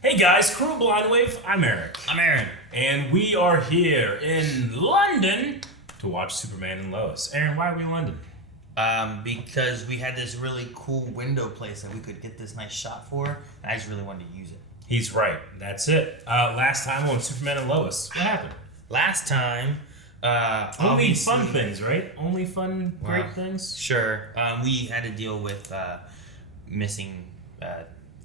Hey guys, Crew Blindwave, I'm Eric. I'm Aaron. And we are here in London to watch Superman and Lois. Aaron, why are we in London? Because we had this really cool window place that we could get this nice shot for, and I just really wanted to use it. He's right, that's it. Last time on Superman and Lois, what happened? Last time, Only fun things, right? Only fun, great things? Sure. We had to deal with missing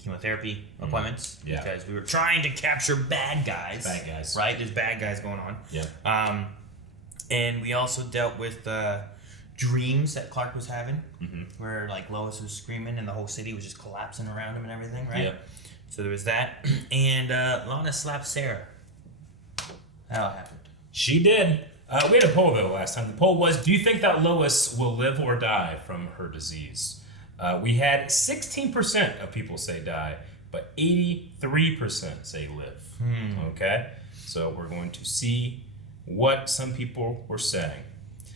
chemotherapy appointments because we were trying to capture bad guys. Bad guys. Right? There's bad guys going on. Yeah. And we also dealt with dreams that Clark was having, where like Lois was screaming and the whole city was just collapsing around him and everything, right? Yeah. So there was that. And Lana slapped Sarah. That all happened. She did. We had a poll though last time. The poll was, do you think that Lois will live or die from her disease? We had 16% of people say die, but 83% say live. Okay? So we're going to see what some people were saying.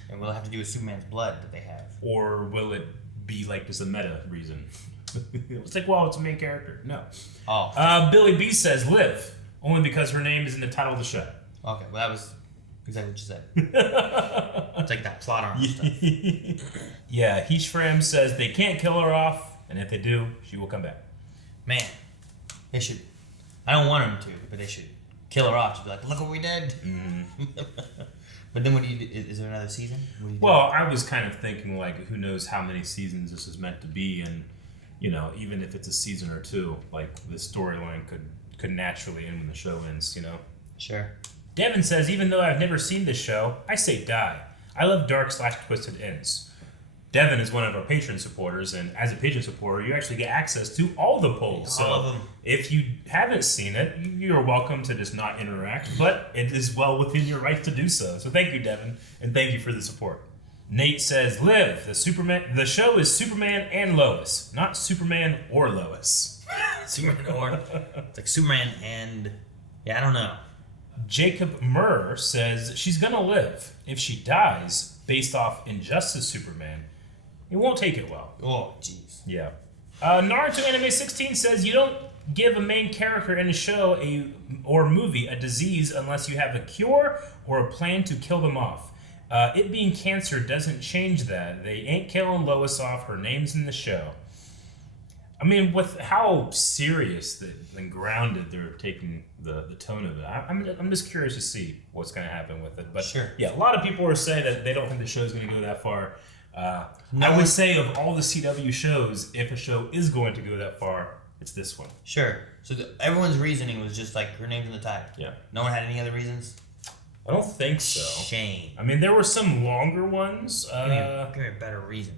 And will it have to do with Superman's blood that they have? Or will it be like just a meta reason? It's like, well, it's a main character. No. Oh. Billy B says live, only because her name is in the title of the show. Okay, well that was exactly what you said. It's like that plot armor stuff. Yeah, Heeshfram says they can't kill her off, and if they do, she will come back. Man, they should. I don't want them to, but they should kill her off. Just be like, look what we did. But then what do you do? Is there another season? What do you do? Well, I was kind of thinking, like, who knows how many seasons this is meant to be, and, you know, even if it's a season or two, like, the storyline could naturally end when the show ends, you know? Sure. Devin says, even though I've never seen this show, I say die. I love dark/twisted ends. Devin is one of our Patreon supporters, and as a Patreon supporter, you actually get access to all the polls. All of So them. if you haven't seen it, you're welcome to just not interact, but it is well within your rights to do so. So thank you, Devin, and thank you for the support. Nate says, live. The show is Superman and Lois, not Superman or Lois. Superman or it's like Superman and I don't know. Jacob Murr says she's gonna live. If she dies based off Injustice Superman, it won't take it well. Oh, jeez. Yeah. Naruto Anime 16 says you don't give a main character in a show or movie a disease unless you have a cure or a plan to kill them off. It being cancer doesn't change that. They ain't killing Lois off. Her name's in the show. I mean, with how serious and grounded they're taking the tone of it, I'm just curious to see what's going to happen with it. But sure. Yeah, a lot of people are saying that they don't think the show's going to go that far. I would say of all the CW shows, if a show is going to go that far, it's this one. Sure. So everyone's reasoning was just like her name's in the title. Yeah. No one had any other reasons? I don't think so. Shame. I mean, there were some longer ones. Give me a better reason.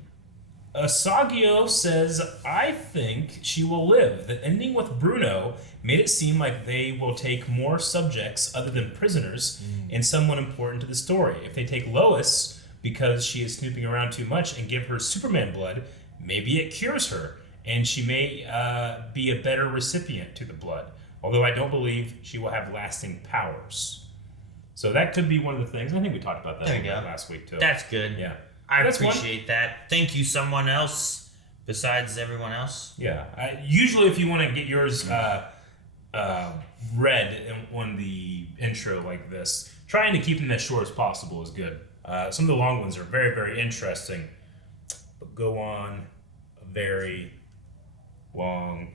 Asagio says, I think she will live. The ending with Bruno made it seem like they will take more subjects other than prisoners and someone important to the story. If they take Lois because she is snooping around too much and give her Superman blood, maybe it cures her, and she may be a better recipient to the blood, although I don't believe she will have lasting powers. So that could be one of the things. I think we talked about that last week, too. That's good. Yeah. I appreciate that. Thank you, someone else besides everyone else. Yeah. Usually, if you want to get yours read on the intro like this, trying to keep them as short as possible is good. Some of the long ones are very, very interesting, but go on a very long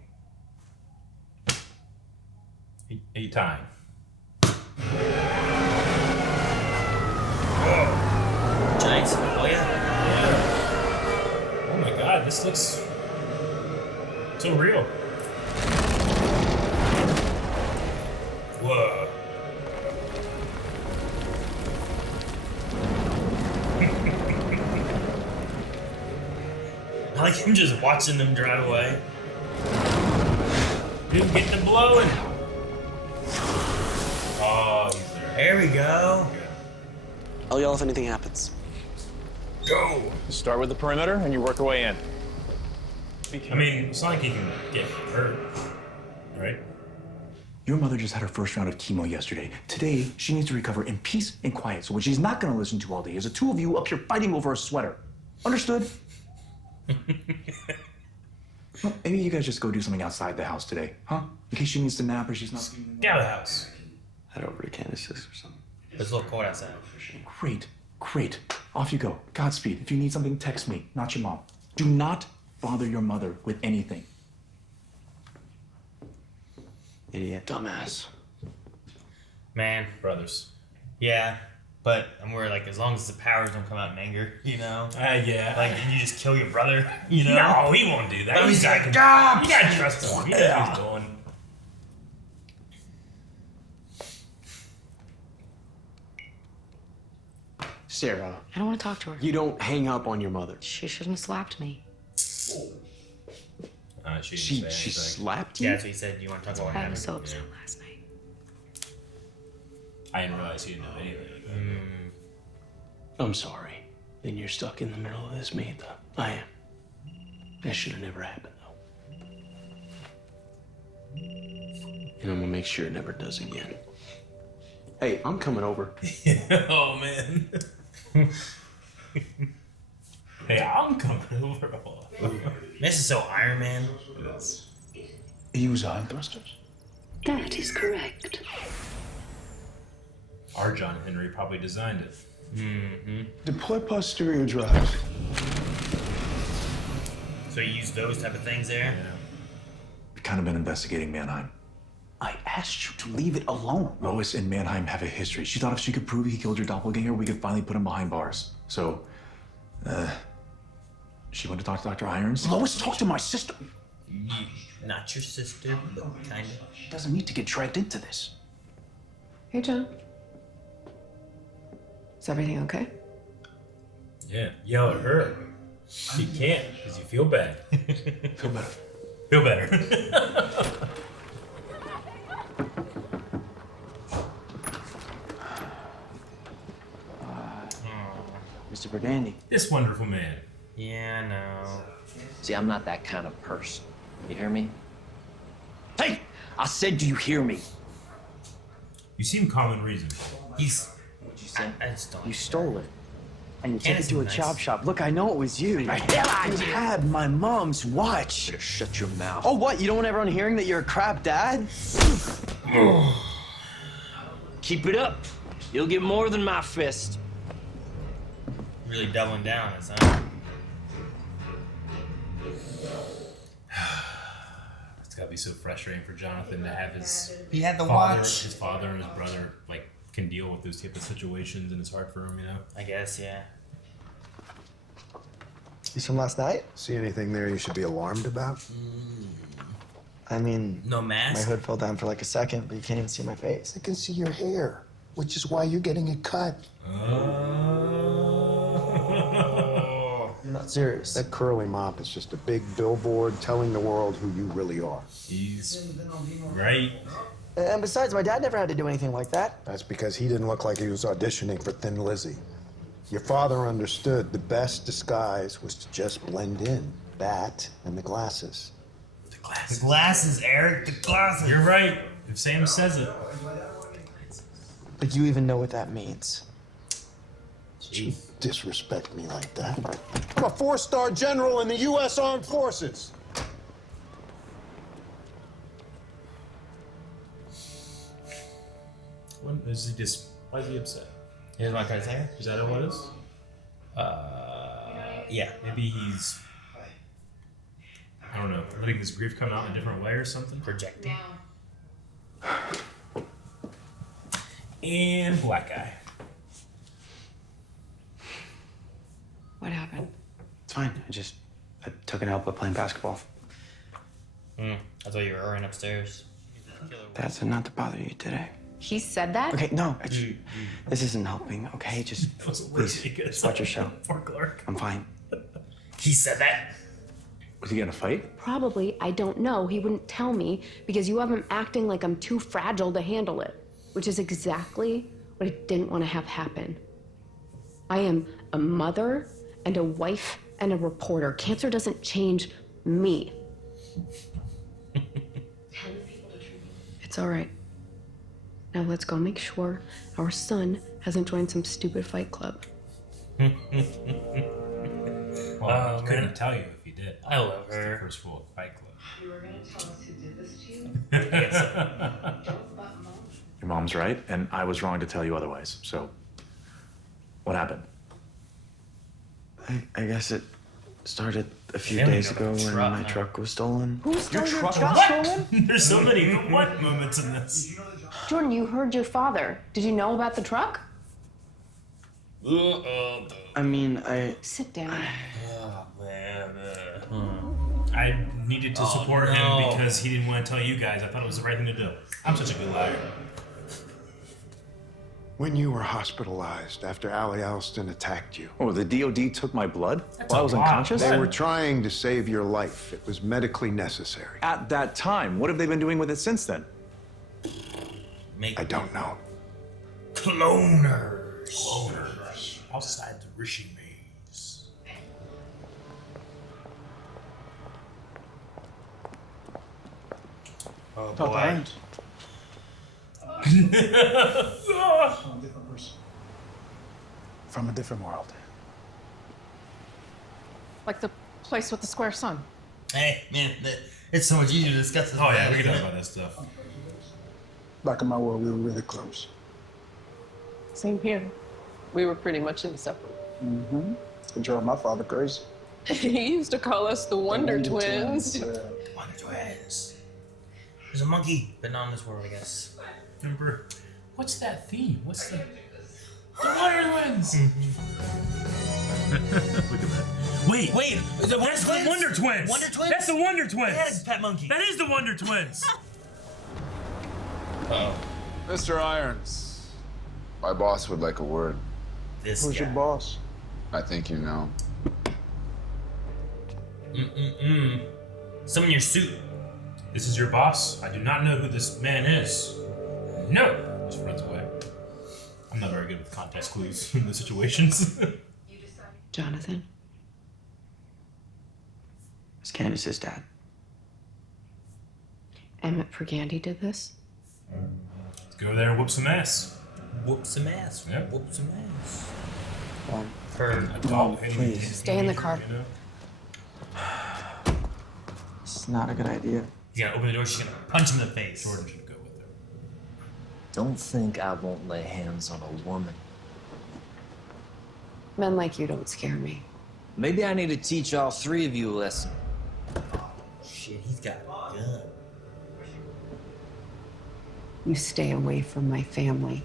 time. Whoa. Giant sequoia? Oh my god, this looks so real. Whoa. I like him just watching them drive away. Dude, get the blowing. Oh, he's there. There we go. I'll yell if anything happens. Go. Start with the perimeter and you work your way in. I mean, it's not like he can get hurt, right? Your mother just had her first round of chemo yesterday. Today, she needs to recover in peace and quiet. So what she's not gonna listen to all day is the two of you up here fighting over a sweater. Understood? Well, maybe you guys just go do something outside the house today, huh? In case she needs to nap or she's not feeling Get out of the house. Head over to Candice's or something. It's a little cold outside. Great, great. Off you go. Godspeed. If you need something, text me, not your mom. Do not bother your mother with anything. Idiot. Dumbass. Man, Brothers. yeah. But I'm worried, like, as long as the powers don't come out in anger, you know? Yeah. Like, you just kill your brother, you know? no, he won't do that. No, he's like, you gotta trust him. He knows what he's doing. Sarah, I don't want to talk to her. you don't hang up on your mother. She shouldn't have slapped me. She She didn't say anything. slapped you? Yeah, that's what he said. You want to talk about what I happened? was so upset last night. I didn't realize he didn't know anything. I'm sorry. Then you're stuck in the middle of this, Martha. I am. That should have never happened, though. And I'm gonna make sure it never does again. Hey, I'm coming over. Oh, man. Hey, I'm coming over. This is so Iron Man. He use eye thrusters? That is correct. Our John Henry probably designed it. Deploy posterior drives. So you use those type of things there? Yeah. We've kind of been investigating Mannheim. I asked you to leave it alone. Lois and Mannheim have a history. She thought if she could prove he killed your doppelganger, we could finally put him behind bars. So, she went to talk to Dr. Irons. Lois talked to my sister. Not your sister, but kind of. She doesn't need to get dragged into this. Hey, John. Is everything okay? Yeah. Yell at her. You can't, because you feel bad. Feel better. Feel better. Mr. Verdandi. This wonderful man. Yeah, I know. See, I'm not that kind of person. You hear me? Hey! I said, do you hear me? You seem calm and reasonable. He's. What'd you say? I just don't. You stole it. And you took Candice it to a is nice. chop shop. Look, I know it was you. I had my mom's watch. Better shut your mouth. Oh, what? You don't want everyone hearing that you're a crap dad? Keep it up. You'll get more than my fist. Really doubling down on this, huh? It's gotta be so frustrating for Jonathan to have his He had the father, watch. his father and his brother like can deal with those type of situations, and it's hard for him, you know. I guess, yeah. These from last night? See anything there you should be alarmed about? I mean, No my mask? hood fell down for like a second, but you can't even see my face. I can see your hair, which is why you're getting it cut. I'm not serious. That curly mop is just a big billboard telling the world who you really are. He's right. And besides, my dad never had to do anything like that. That's because he didn't look like he was auditioning for Thin Lizzy. Your father understood the best disguise was to just blend in. That and the glasses. The The glasses. glasses, Eric. The glasses. You're right. If Sam says it. Like, you even know what that means. You disrespect me like that. I'm a 4-star general in the U.S. Armed Forces. When is he just? Why is he upset? Here's my card here. Is that what it is? Yeah. Maybe he's. I don't know. Letting his grief come out in a different way or something. Projecting. And black guy. What happened? It's fine. I took an help by playing basketball. I thought you were running upstairs. That's enough to bother you today. He said that? Okay, no. This isn't helping, okay? Just That was please, really good. just watch your show. Poor Clark. I'm fine. He said that? Was he gonna fight? Probably. I don't know. He wouldn't tell me because you have him acting like I'm too fragile to handle it, which is exactly what I didn't want to have happen. I am a mother and a wife and a reporter. Cancer doesn't change me. It's all right. Now let's go make sure our son hasn't joined some stupid fight club. Well, he couldn't tell you if he did. it. I love It's the her. first rule of Fight Club. You were gonna tell us who did this to you? Don't butt mom. Your mom's right, and I was wrong to tell you otherwise. So, what happened? I guess it started a few They don't days know ago about the when truck, my huh? truck was stolen. Who stole your truck? What? There's so many what moments in this. Jordan, you heard your father. Did you know about the truck? I mean, Sit down. Oh, man. I needed to support no. him because he didn't want to tell you guys. I thought it was the right thing to do. I'm such a good liar. When you were hospitalized after Allie Alston attacked you, Oh, the DOD took my blood That's while I a was lot. unconscious? they were trying to save your life. It was medically necessary. At that time. What have they been doing with it since then? Make I don't know. cloners. Outside the Rishi maze. Oh Dr. boy. Irons. From a different world. Like the place with the square sun. Hey, man, it's so much easier to discuss this. Oh yeah, we can talk about that stuff. Back in my world, we were really close. Same here. We were pretty much inseparable. Mm-hmm. It drove my father crazy. He used to call us the Wonder Twins. Yeah. Wonder Twins. There's a monkey, but not in this world, I guess. Remember, what's that theme? What's the Wonder Twins? Look at that. Wait, Is it that's the Wonder Twins. Wonder Twins? That's the Wonder Twins. Yeah, it's Pet Monkey. That is the Wonder Twins. Oh, Mr. Irons, my boss would like a word. this Who's guy. your boss? I think you know. Some in your suit. This is your boss. I do not know who this man is. No. Just runs away. I'm not very good with context clues in those situations. Jonathan. it's Candice's dad. Emmett Pergandy did this? Let's go there and whoop some ass. Whoop some ass. Yep. Whoop some ass. Mom, Her. Dog please. Stay in the car. You know? it's not a good idea. He's gonna open the door, she's gonna punch him in the face. Jordan should go with her. Don't think I won't lay hands on a woman. Men like you don't scare me. Maybe I need to teach all three of you a lesson. Shit, he's got a gun. You stay away from my family.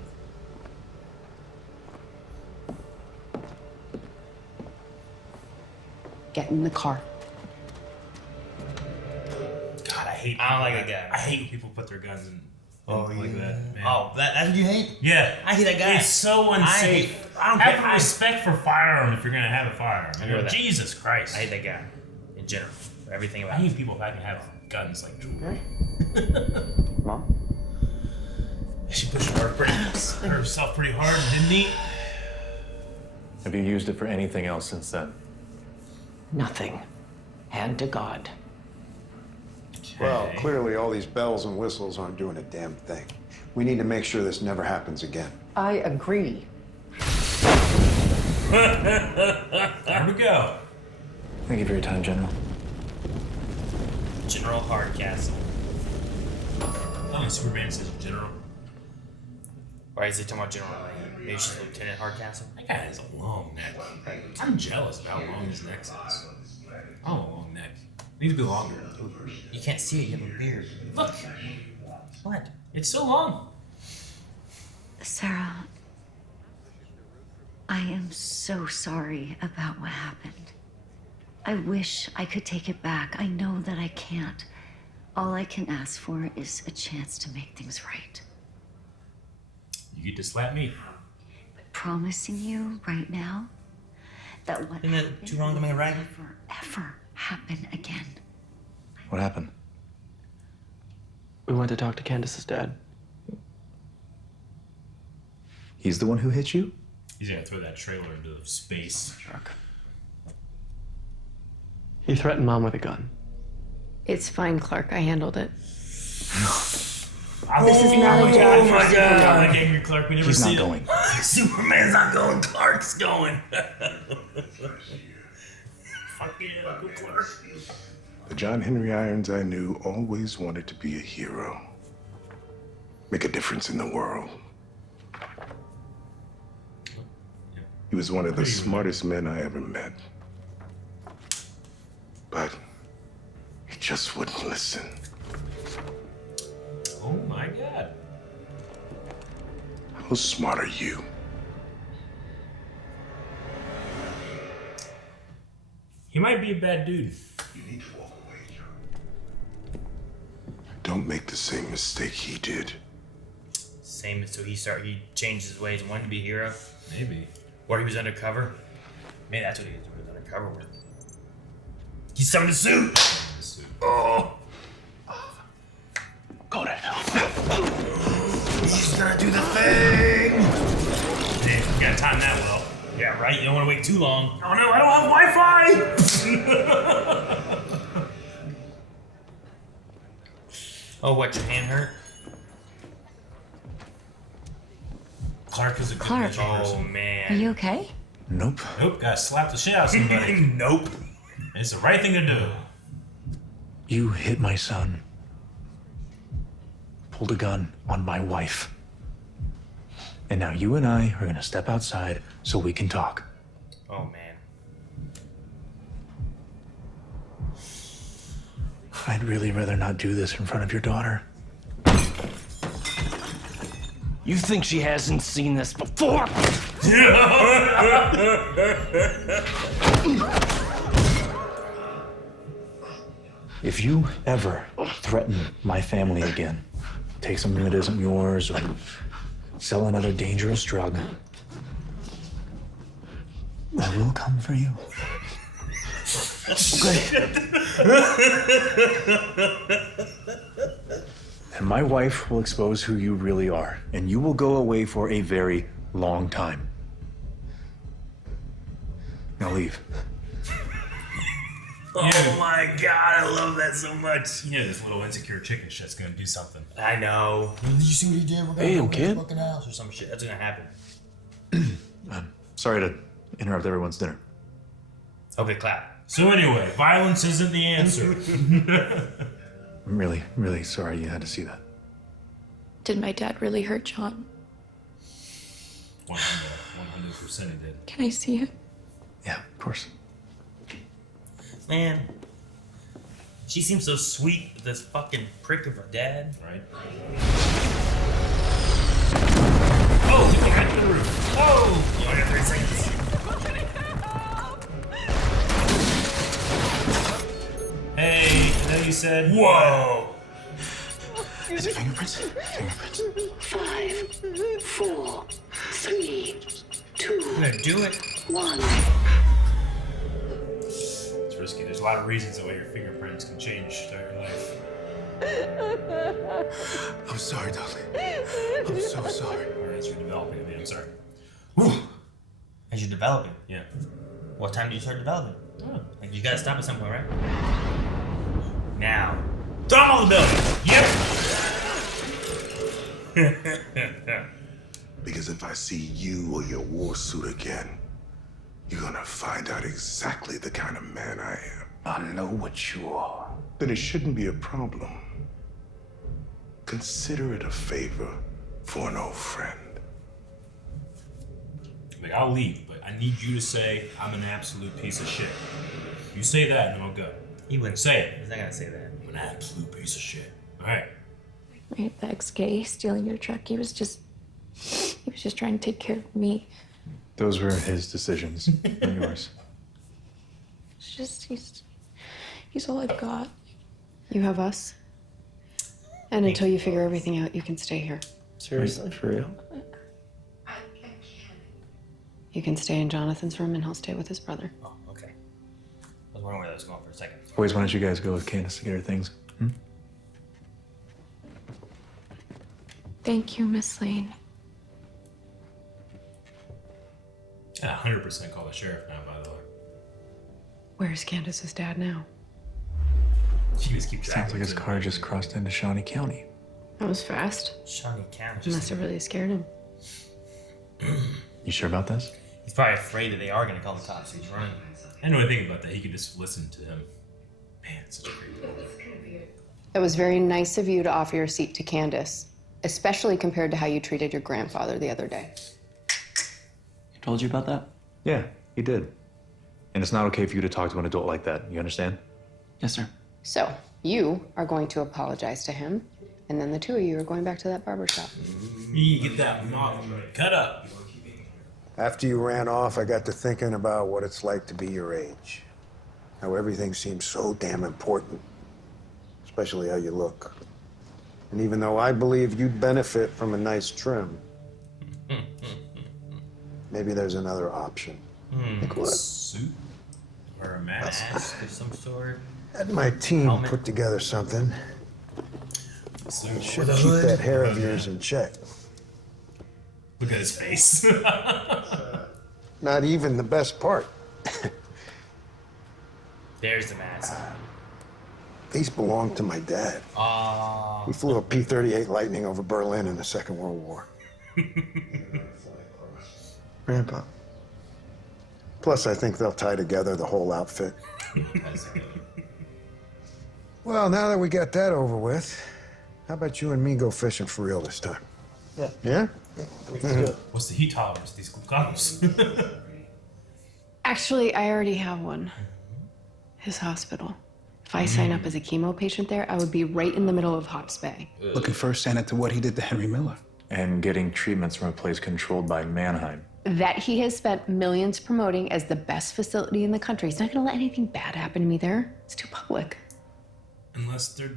Get in the car. God, I hate. I don't like that. that guy. I hate when people put their guns in. Oh, like yeah. that. Man. Oh, that's what you hate? Yeah. I hate that guy. It's so unsafe. I don't Have care. respect for firearm if you're gonna have a firearm. I agree with that. Jesus Christ. I hate that guy. In general. For everything I about him. hate people that can have guns like jewelry. Mom? She pushed herself pretty hard, didn't he? Have you used it for anything else since then? Nothing. Hand to God. Well, Okay. clearly all these bells and whistles aren't doing a damn thing. We need to make sure this never happens again. I agree. There we go. Thank you for your time, General. General Hardcastle. Oh, Superman says general. Or is he talking about General? Maybe she's Lieutenant Hardcastle? That guy has a long neck. I'm jealous of how long his neck is. I want a long neck. It needs to be longer. You can't see it, you have a beard. Look, What? it's so long. Sarah, I am so sorry about what happened. I wish I could take it back. I know that I can't. All I can ask for is a chance to make things right. You get to slap me. But promising you right now that what Isn't that happened too wrong to make it right? will never, ever happen again. What happened? We went to talk to Candice's dad. He's the one who hit you? He's gonna throw that trailer into space. Truck. He threatened Mom with a gun. It's fine, Clark. I handled it. This is not a job for God, Superman. like Angry Clark, we never He's see not it. going. Superman's not going, Clark's going. Fuck yeah, good Clark. The John Henry Irons I knew always wanted to be a hero. Make a difference in the world. He was one of the smartest men I ever met. But he just wouldn't listen. Oh my God. How smart are you? He might be a bad dude. You need to walk away, John. Don't make the same mistake he did. Same as so he changed his ways and wanted to be a hero. Maybe. Or he was undercover. Maybe that's what he was undercover with. He summoned a suit. Oh. Go to hell. He's gonna do the thing. Hey, you gotta time that well. Yeah, right. You don't want to wait too long. Oh no, I don't have Wi-Fi. Oh, what? Your hand hurt? Clark is a good Clark. natured person. Oh man. Are you okay? Nope. Nope, gotta slap the shit out of somebody. Nope. It's the right thing to do. You hit my son. Pulled a gun on my wife. And now you and I are gonna step outside so we can talk. Oh man. I'd really rather not do this in front of your daughter. You think she hasn't seen this before? If you ever threaten my family again, take something that isn't yours, or sell another dangerous drug, I will come for you. And my wife will expose who you really are, and you will go away for a very long time. Now leave. Oh my God, I love that so much. Yeah, this little insecure chicken shit's gonna do something. I know. Did you see what he did? We're gonna Hey, go kid. to the fucking house or some shit. That's gonna happen. I'm sorry to interrupt everyone's dinner. Okay, clap. So anyway, violence isn't the answer. I'm really, really sorry you had to see that. Did my dad really hurt John? 100% he did. Can I see him? Yeah, of course. Man, she seems so sweet with this fucking prick of a dad. Right? Oh, he went to the roof. Oh! You only got 3 seconds. Hey, and then you said, whoa! Is it fingerprints? Fingerprints. 5, 4, 3, 2, I'm gonna do it. 1. It's risky. There's a lot of reasons the way your fingerprints can change throughout your life. I'm sorry, darling. I'm so sorry. Or as you're developing it, I'm sorry. As you're developing. Yeah. What time do you start developing? Oh. Like you gotta stop at some point, right? Now. Throw them all the building! Yep! Because if I see you or your war suit again, you're gonna find out exactly the kind of man I am. I know what you are. Then it shouldn't be a problem. Consider it a favor for an old friend. Like, I'll leave, but I need you to say I'm an absolute piece of shit. You say that, and then I'll go. He wouldn't say it. He's not gonna say that. I'm an absolute piece of shit. All right. Right, the ex-gay stealing your truck. He was just trying to take care of me. Those were his decisions, not yours. It's just he's all I've got. You have us. And until you figure everything out, you can stay here. Seriously? For real? You can stay in Jonathan's room and he'll stay with his brother. Oh, okay. I was wondering where that was going for a second. Boys, why don't you guys go with Candice to get her things? Thank you, Miss Lane. And 100% call the sheriff now, by the way. Where's Candace's dad now? She just keeps Sounds like his car just crossed into Shawnee County. That was fast. Shawnee County. Must have really scared him. You sure about this? He's probably afraid that they are going to call the cops. So he's running. I know anything about that. He could just listen to him. Man, it's such a great movie. It was very nice of you to offer your seat to Candice, especially compared to how you treated your grandfather the other day. He told you about that? Yeah, he did. And it's not okay for you to talk to an adult like that. You understand? Yes, sir. So, you are going to apologize to him, and then the two of you are going back to that barber shop. You get that mop cut up. After you ran off, I got to thinking about what it's like to be your age. How everything seems so damn important, especially how you look. And even though I believe you'd benefit from a nice trim, maybe there's another option. Like what? Suit or a mask of some sort. Had my team Helmet. put together something. Suit. Should keep that hair of yours in check. Look at his face. Not even the best part. There's the mask. These belonged to my dad. He flew a P-38 Lightning over Berlin in the Second World War. Grandpa. Plus, I think they'll tie together the whole outfit. Well, now that we got that over with, how about you and me go fishing for real this time? Yeah. Yeah? What's the heat tolerance of these goggles? Actually, I already have one. His hospital. If I sign up as a chemo patient there, I would be right in the middle of Hops Bay. Looking firsthand to what he did to Henry Miller. And getting treatments from a place controlled by Mannheim. That he has spent millions promoting as the best facility in the country. He's not gonna let anything bad happen to me there. It's too public. Unless they're...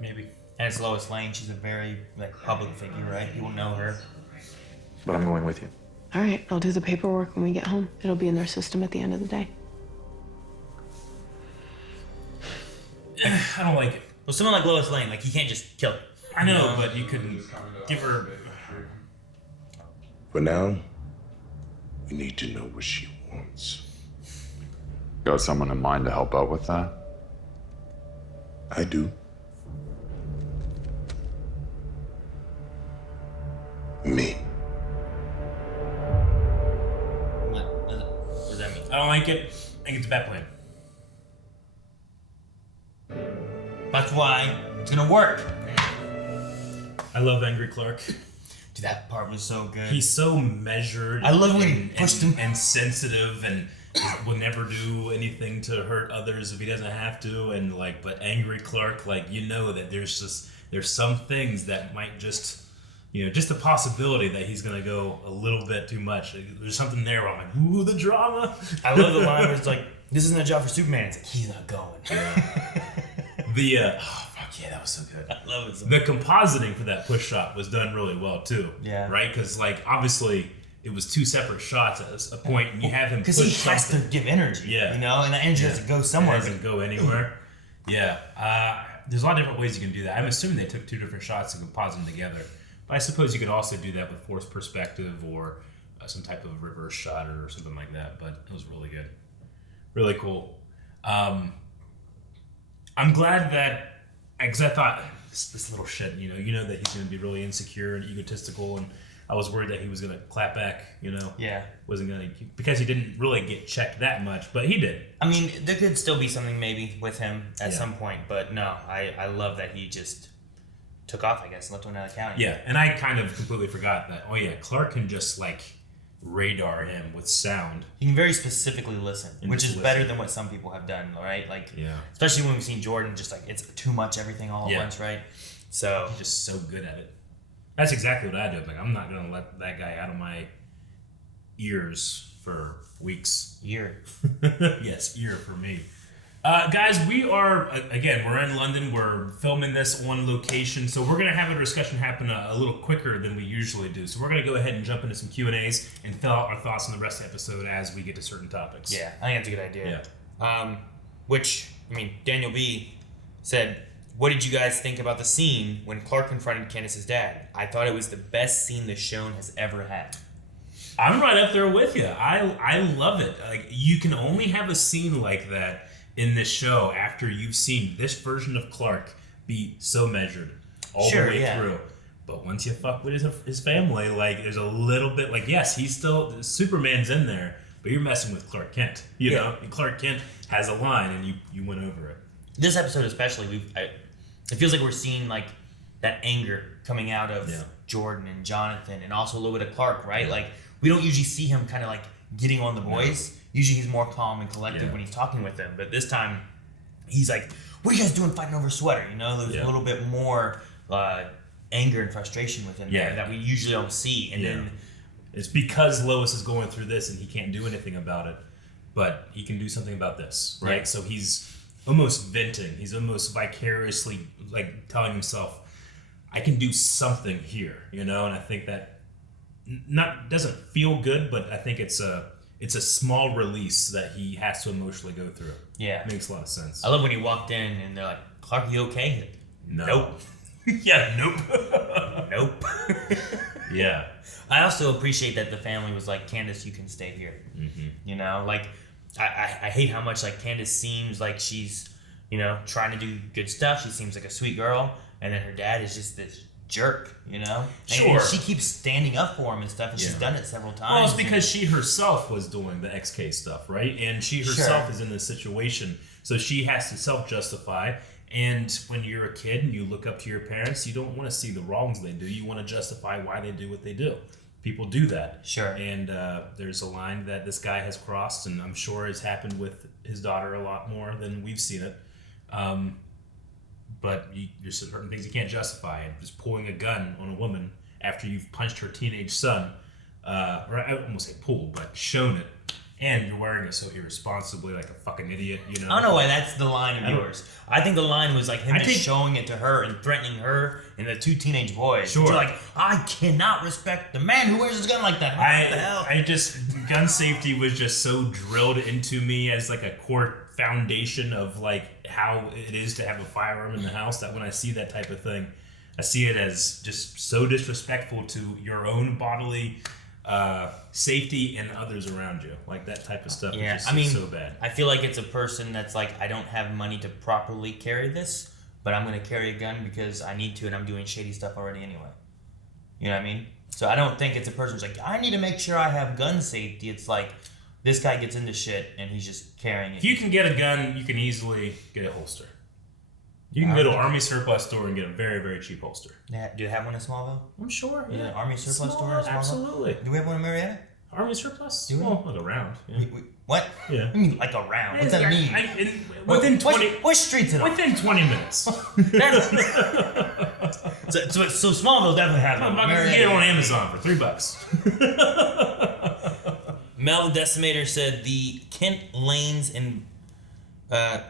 maybe. And it's Lois Lane. She's a very public figure, right? People know her. But I'm going with you. All right, I'll do the paperwork when we get home. It'll be in their system at the end of the day. I don't like it. Well, someone like Lois Lane, you can't just kill her. I know, but you could give her... For now, we need to know what she wants. Got someone in mind to help out with that? I do. Me. What does that mean? I don't like it. I think it's a bad plan. That's why it's gonna work. I love Angry Clark. Dude, that part was so good. He's so measured. I love when he pushed him. And sensitive and will never do anything to hurt others if he doesn't have to. And but Angry Clark, you know that there's some things that might just, just the possibility that he's gonna go a little bit too much. There's something there where I'm like, ooh, the drama. I love the line where it's this isn't a job for Superman. It's he's not going. Oh fuck yeah, that was so good. I love it so The compositing for that push shot was done really well too. Yeah. Right? Because obviously it was two separate shots at a point, and you have him because he has to give energy. Yeah. And that energy has to go somewhere. It doesn't go anywhere. Yeah. There's a lot of different ways you can do that. I'm assuming they took two different shots and composite them together. But I suppose you could also do that with forced perspective or some type of reverse shot or something like that. But it was really good. Really cool. I'm glad that, because I thought this little shit, you know that he's going to be really insecure and egotistical, and I was worried that he was going to clap back, Yeah. wasn't going to, because he didn't really get checked that much, but he did. I mean, there could still be something maybe with him at some point, but no, I love that he just took off, I guess, and left him out of county. Yeah, and I kind of completely forgot that, Clark can just radar him with sound. You can very specifically listen, which is better than what some people have done, right? Especially when we've seen Jordan just it's too much everything all at once, right? So he's just so good at it. That's exactly what I do. I'm not gonna let that guy out of my ears for weeks. Ear. Yes, ear for me. Guys, we are, again, we're in London. We're filming this on location, so we're going to have a discussion happen a little quicker than we usually do. So we're going to go ahead and jump into some Q&As and fill out our thoughts on the rest of the episode as we get to certain topics. Yeah, I think that's a good idea. Yeah. Daniel B. said, what did you guys think about the scene when Clark confronted Candice's dad? I thought it was the best scene the show has ever had. I'm right up there with you. I love it. You can only have a scene like that in this show after you've seen this version of Clark be so measured all the way through. But once you fuck with his family, like, there's a little bit, like, yes, he's still, Superman's in there, but you're messing with Clark Kent, you know? And Clark Kent has a line, and you went over it. This episode especially, it feels like we're seeing, like, that anger coming out of Jordan and Jonathan, and also a little bit of Clark, right? Like, we don't usually see him kind of, like, getting on the boys. Usually he's more calm and collected when he's talking with them, but this time, he's like, what are you guys doing fighting over a sweater? You know, there's a little bit more anger and frustration with him there that we usually don't see. And then it's because Lois is going through this and he can't do anything about it, but he can do something about this, right? So he's almost venting. He's almost vicariously, like, telling himself, I can do something here, you know? And I think that doesn't feel good, but I think it's a small release that he has to emotionally go through. Yeah. It makes a lot of sense. I love when he walked in and they're like, Clark, you okay? No. Nope. Nope. Yeah. I also appreciate that the family was like, Candice, you can stay here. Mm-hmm. You know, like, I hate how much, like, Candice seems like she's, you know, trying to do good stuff. She seems like a sweet girl. And then her dad is just this jerk, you know? And she keeps standing up for him and stuff, and she's done it several times. Well, it's because she herself was doing the XK stuff, right? And she herself is in this situation, so she has to self-justify. And when you're a kid and you look up to your parents, you don't want to see the wrongs they do. You want to justify why they do what they do. People do that. Sure. And there's a line that this guy has crossed, and I'm sure has happened with his daughter a lot more than we've seen it. But there's certain things you can't justify. And just pulling a gun on a woman after you've punched her teenage son, or I almost say pulled, but shown it, and you're wearing it so irresponsibly, like a fucking idiot, you know? I don't know why that's the line of yours. I think the line was like him just showing it to her and threatening her and the two teenage boys. Sure. You're like, I cannot respect the man who wears his gun like that. What the hell? Gun safety was just so drilled into me as like a core foundation of like how it is to have a firearm in the house, that when I see that type of thing, I see it as just so disrespectful to your own bodily safety and others around you. Like that type of stuff is just so bad. I feel like it's a person that's like, I don't have money to properly carry this, but I'm going to carry a gun because I need to, and I'm doing shady stuff already anyway. You know what I mean? So I don't think it's a person who's like, I need to make sure I have gun safety. It's like, this guy gets into shit and he's just carrying it. If you can get a gun, you can easily get a holster. You can go to an Army surplus store and get a very, very cheap holster. Do they have one in Smallville? I'm sure. Yeah. Army surplus store in Smallville? Absolutely. Do we have one in Marietta? Army surplus? Do we? Well, like around. Yeah. What? Yeah. I mean, like around. What's that mean? Within 20... What streets it on? Within 20 minutes. So Smallville definitely has one. You can get it on Amazon for $3. Mel the Decimator said the Kent Lanes the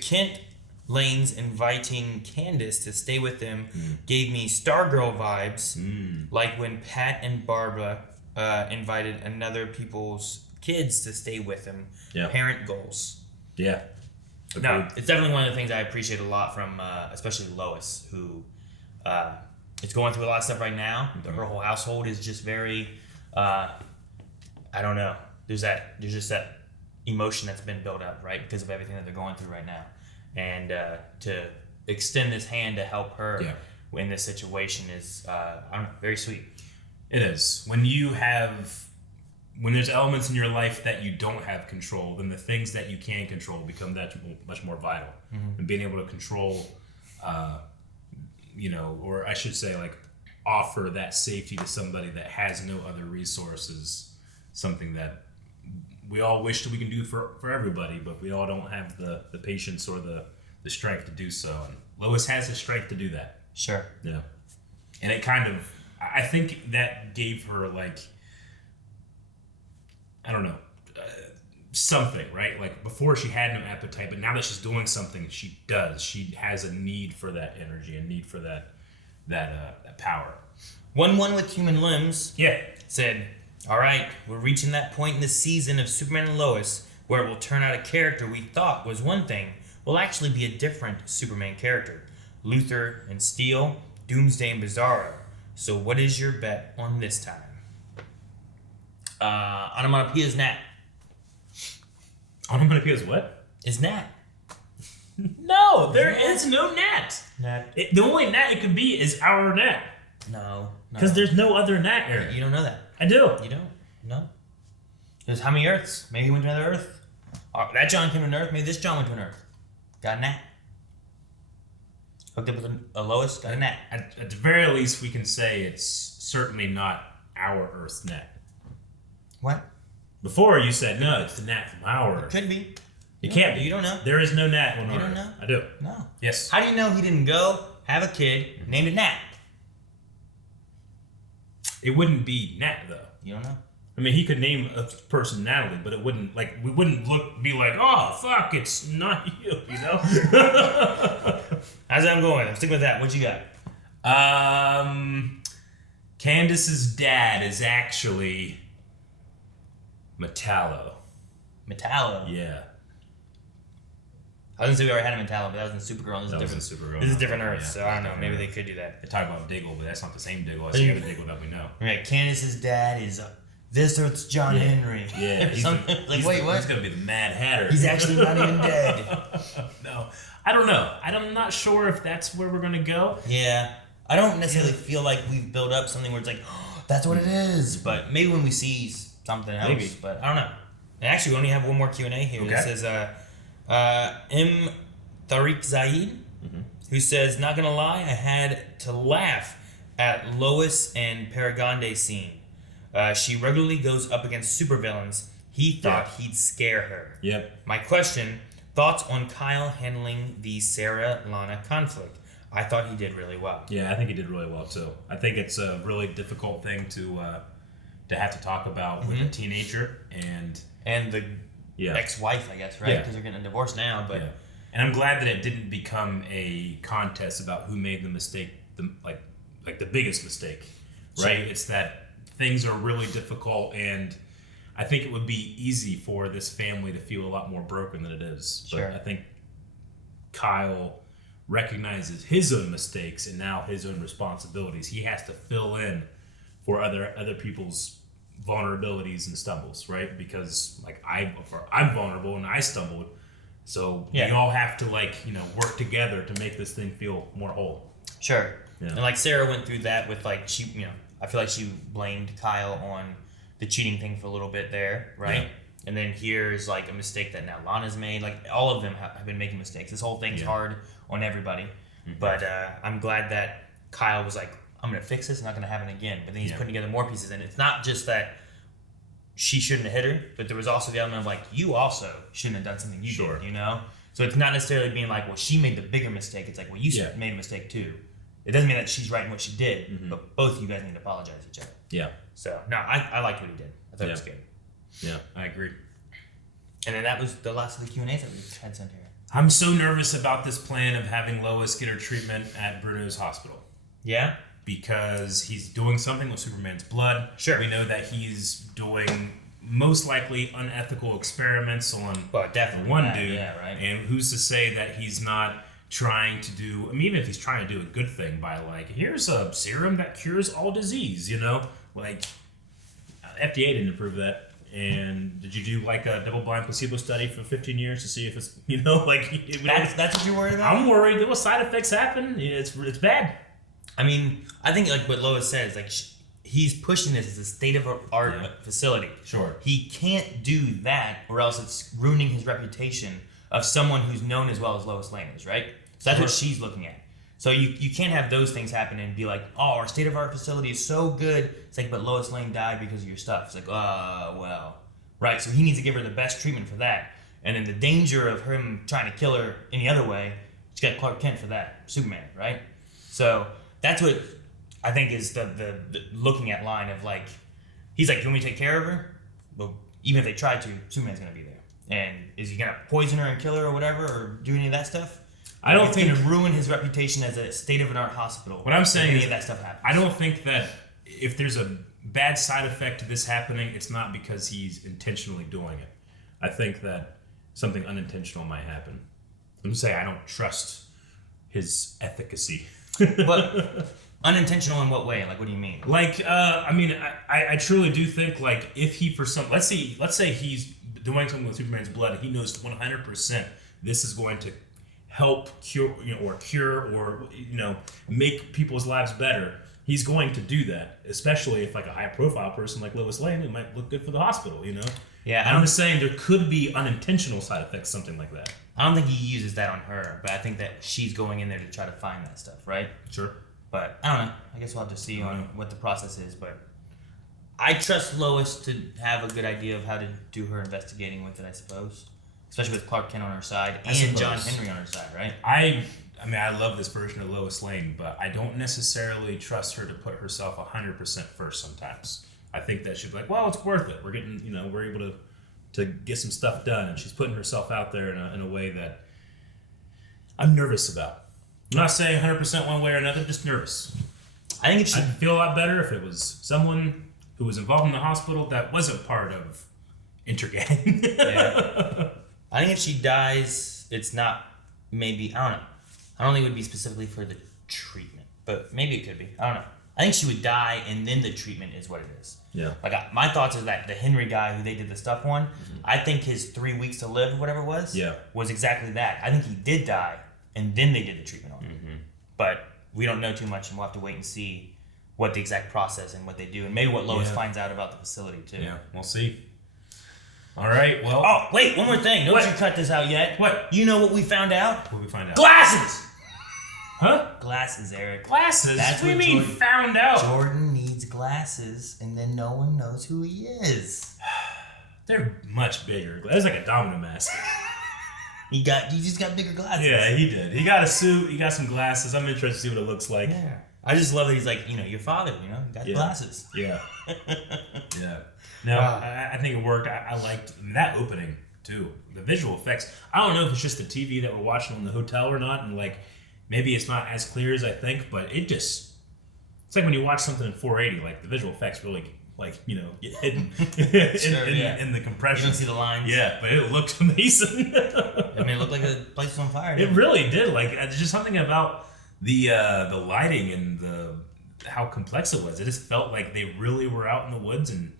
Kent Lanes inviting Candice to stay with them gave me Stargirl vibes, like when Pat and Barbara invited another people's kids to stay with them. Yeah. Parent goals. Yeah. No, it's definitely one of the things I appreciate a lot from especially Lois, who is going through a lot of stuff right now. Her whole household is just very I don't know. There's just that emotion that's been built up, right, because of everything that they're going through right now. And to extend this hand to help her in this situation is, I don't know, very sweet. It is. When there's elements in your life that you don't have control, then the things that you can control become that much more vital. And being able to control, or I should say, like, offer that safety to somebody that has no other resources, something that we all wish that we can do for everybody, but we all don't have the patience or the strength to do so. And Lois has the strength to do that. Sure. Yeah. And it kind of, I think that gave her, like, I don't know, something, right? Like, before she had no appetite, but now that she's doing something, she does. She has a need for that energy, a need for that power. One with human limbs. Yeah. Said, all right, we're reaching that point in the season of Superman and Lois where it will turn out a character we thought was one thing will actually be a different Superman character. Luthor and Steel, Doomsday and Bizarro. So what is your bet on this time? Onomatopoeia's Nat. Onomatopoeia's what? Is Nat. No, there is no Nat. Nat. The only Nat it could be is our Nat. No. Because there's no other Nat, Aaron. You don't know that. I do. You don't. No. There's how many Earths? Maybe he went to another Earth. That John came to an Earth. Maybe this John went to an Earth. Got a Nat. Hooked up with a Lois. Got a Nat. At the very least, we can say it's certainly not our Earth's Nat. What? Before you said no, it's the Nat from our Earth. Could be. It can't be. You don't know. There is no Nat on You our don't Earth. know? I do. No. Yes. How do you know he didn't go have a kid named it Nat? It wouldn't be Nat though. You don't know. I mean, he could name a person Natalie, but it wouldn't we wouldn't be like, oh fuck, it's not you, you know. How's that going? I'm sticking with that. What you got? Candice's dad is actually Metallo. Metallo. Yeah. I was gonna say we already had a Metallo, but that was in Supergirl. This is different. Supergirl. This is different Earth, Yeah, so I don't know. Maybe they could do that. They talk about Diggle, but that's not the same Diggle as the other Diggle that we know. Right, Candice's dad is this Earth's John Henry. Yeah. Wait, what? He's gonna be the Mad Hatter. He's actually not even dead. No, I don't know. I'm not sure if that's where we're gonna go. Yeah, I don't necessarily feel like we've built up something where it's like, oh, that's what it is. But maybe when we see something else. Maybe. But I don't know. And actually, we only have one more Q&A here. Okay. It says, M. Tariq Zaid, who says, not gonna lie, I had to laugh at Lois and Paragande scene. She regularly goes up against supervillains. He thought he'd scare her. Yep. My question, thoughts on Kyle handling the Sarah-Lana conflict? I thought he did really well. Yeah, I think he did really well too. I think it's a really difficult thing to have to talk about with a teenager and the ex-wife, I guess, right? Because they're getting a divorce now. But and I'm glad that it didn't become a contest about who made the mistake, like the biggest mistake, right? It's that things are really difficult, and I think it would be easy for this family to feel a lot more broken than it is. Sure. But I think Kyle recognizes his own mistakes and now his own responsibilities. He has to fill in for other people's vulnerabilities and stumbles, right? Because like I'm vulnerable and I stumbled, so we all have to work together to make this thing feel more whole. Sure. Yeah. And like Sarah went through that with I feel like she blamed Kyle on the cheating thing for a little bit there, right? Yeah. And then here's like a mistake that now Lana's made. Like all of them have been making mistakes. This whole thing's hard on everybody. Mm-hmm. But I'm glad that Kyle was like, I'm going to fix this. It's not going to happen again. But then he's putting together more pieces. And it's not just that she shouldn't have hit her, but there was also the element of like, you also shouldn't have done something you did, you know? So it's not necessarily being like, well, she made the bigger mistake. It's like, well, you made a mistake too. It doesn't mean that she's right in what she did, but both of you guys need to apologize to each other. Yeah. So, no, I liked what he did. I thought it was good. Yeah, I agree. And then that was the last of the Q&As that we had sent here. I'm so nervous about this plan of having Lois get her treatment at Bruno's hospital. Yeah? Because he's doing something with Superman's blood. Sure. We know that he's doing most likely unethical experiments on one dude. Yeah, right. And who's to say that he's not trying to do, I mean, even if he's trying to do a good thing by like, here's a serum that cures all disease, you know? Like, FDA didn't approve that. And did you do like a double-blind placebo study for 15 years to see if it's, that's what you're worried about? I'm worried that what side effects happen. It's bad. I mean, I think like what Lois says, like he's pushing this as a state-of-the-art facility. Sure. He can't do that or else it's ruining his reputation of someone who's known as well as Lois Lane is, right? So that's what she's looking at. So you can't have those things happen and be like, oh, our state-of-the-art facility is so good. It's like, but Lois Lane died because of your stuff. It's like, well. Right, so he needs to give her the best treatment for that. And then the danger of him trying to kill her any other way, she's got Clark Kent for that, Superman, right? So that's what I think is the looking at line of like, he's like, do you want me to take care of her? Well, even if they try to, Superman's going to be there. And is he going to poison her and kill her or whatever, or do any of that stuff? I don't think it's going to ruin his reputation as a state-of-the-art hospital. What I'm saying any is, of that stuff happens. I don't think that if there's a bad side effect to this happening, it's not because he's intentionally doing it. I think that something unintentional might happen. I'm just saying I don't trust his efficacy. But unintentional in what way? Like, what do you mean? Like, I mean, I truly do think like if he let's say he's doing something with Superman's blood, and he knows 100% this is going to help cure, or make people's lives better, he's going to do that. Especially if like a high profile person like Lois Lane, it might look good for the hospital. Yeah, I'm just saying there could be unintentional side effects, something like that. I don't think he uses that on her, but I think that she's going in there to try to find that stuff, right? Sure. But I don't know. I guess we'll have to see on what the process is. But I trust Lois to have a good idea of how to do her investigating with it, I suppose. Especially with Clark Kent on her side and John Henry on her side, right? I love this version of Lois Lane, but I don't necessarily trust her to put herself 100% first sometimes. I think that she'd be like, well, it's worth it. We're getting, we're able to get some stuff done. And she's putting herself out there in a way that I'm nervous about. I'm not saying 100% one way or another, just nervous. I think I'd feel a lot better if it was someone who was involved in the hospital that wasn't part of Intergang. Yeah. I think if she dies, it's not maybe, I don't know. I don't think it would be specifically for the treatment, but maybe it could be. I don't know. I think she would die and then the treatment is what it is. Yeah. Like my thoughts is that the Henry guy who they did the stuff on, I think his 3 weeks to live, or whatever it was, was exactly that. I think he did die and then they did the treatment on him. But we don't know too much and we'll have to wait and see what the exact process and what they do and maybe what Lois finds out about the facility too. Yeah, we'll see. All right, well. Oh, wait, one more thing. Don't you cut this out yet. What? You know what we found out? What we find out? Glasses! Huh? Glasses, Eric. Glasses? That's what do you mean found out? Jordan needs glasses and then no one knows who he is. They're much bigger. That's like a domino mask. He just got bigger glasses. Yeah, he did. He got a suit, he got some glasses. I'm interested to see what it looks like. Yeah. I just love that he's like, your father, he got glasses. Yeah. Yeah. No, I think it worked. I liked that opening too. The visual effects. I don't know if it's just the TV that we're watching on the hotel or not, and like maybe it's not as clear as I think, but it's like when you watch something in 480, like the visual effects really get hidden in the compression. You don't see the lines. Yeah, but it looked amazing. It looked like the place was on fire. It really did. Like there's just something about the lighting and how complex it was. It just felt like they really were out in the woods and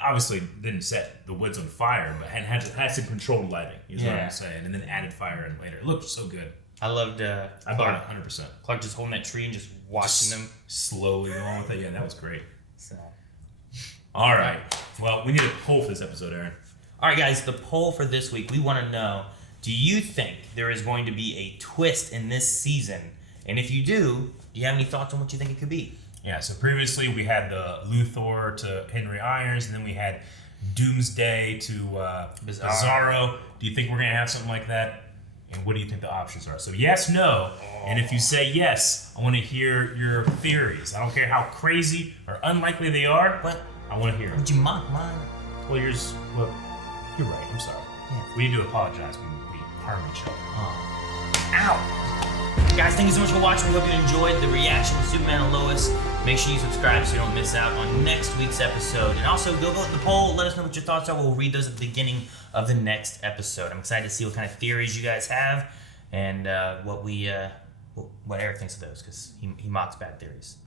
obviously didn't set the woods on fire, but had to control the lighting. Is what I'm saying, and then added fire in later. It looked so good. I loved. I bought it 100%. Clark just holding that tree and just watching them slowly going with it. Yeah, that was great. So, all right. Well, we need a poll for this episode, Aaron. All right, guys. The poll for this week. We want to know: do you think there is going to be a twist in this season? And if you do you have any thoughts on what you think it could be? Yeah, so previously we had the Luthor to Henry Irons, and then we had Doomsday to Bizarro. Do you think we're going to have something like that? And what do you think the options are? So yes, no. And if you say yes, I want to hear your theories. I don't care how crazy or unlikely they are, but I want to hear them. Would you mock mine? Well, you're right. I'm sorry. Yeah. We need to apologize when we harm each other. Ow! Guys, thank you so much for watching. We hope you enjoyed the reaction to Superman and Lois. Make sure you subscribe so you don't miss out on next week's episode. And also, go vote in the poll. Let us know what your thoughts are. We'll read those at the beginning of the next episode. I'm excited to see what kind of theories you guys have and what Eric thinks of those, because he mocks bad theories.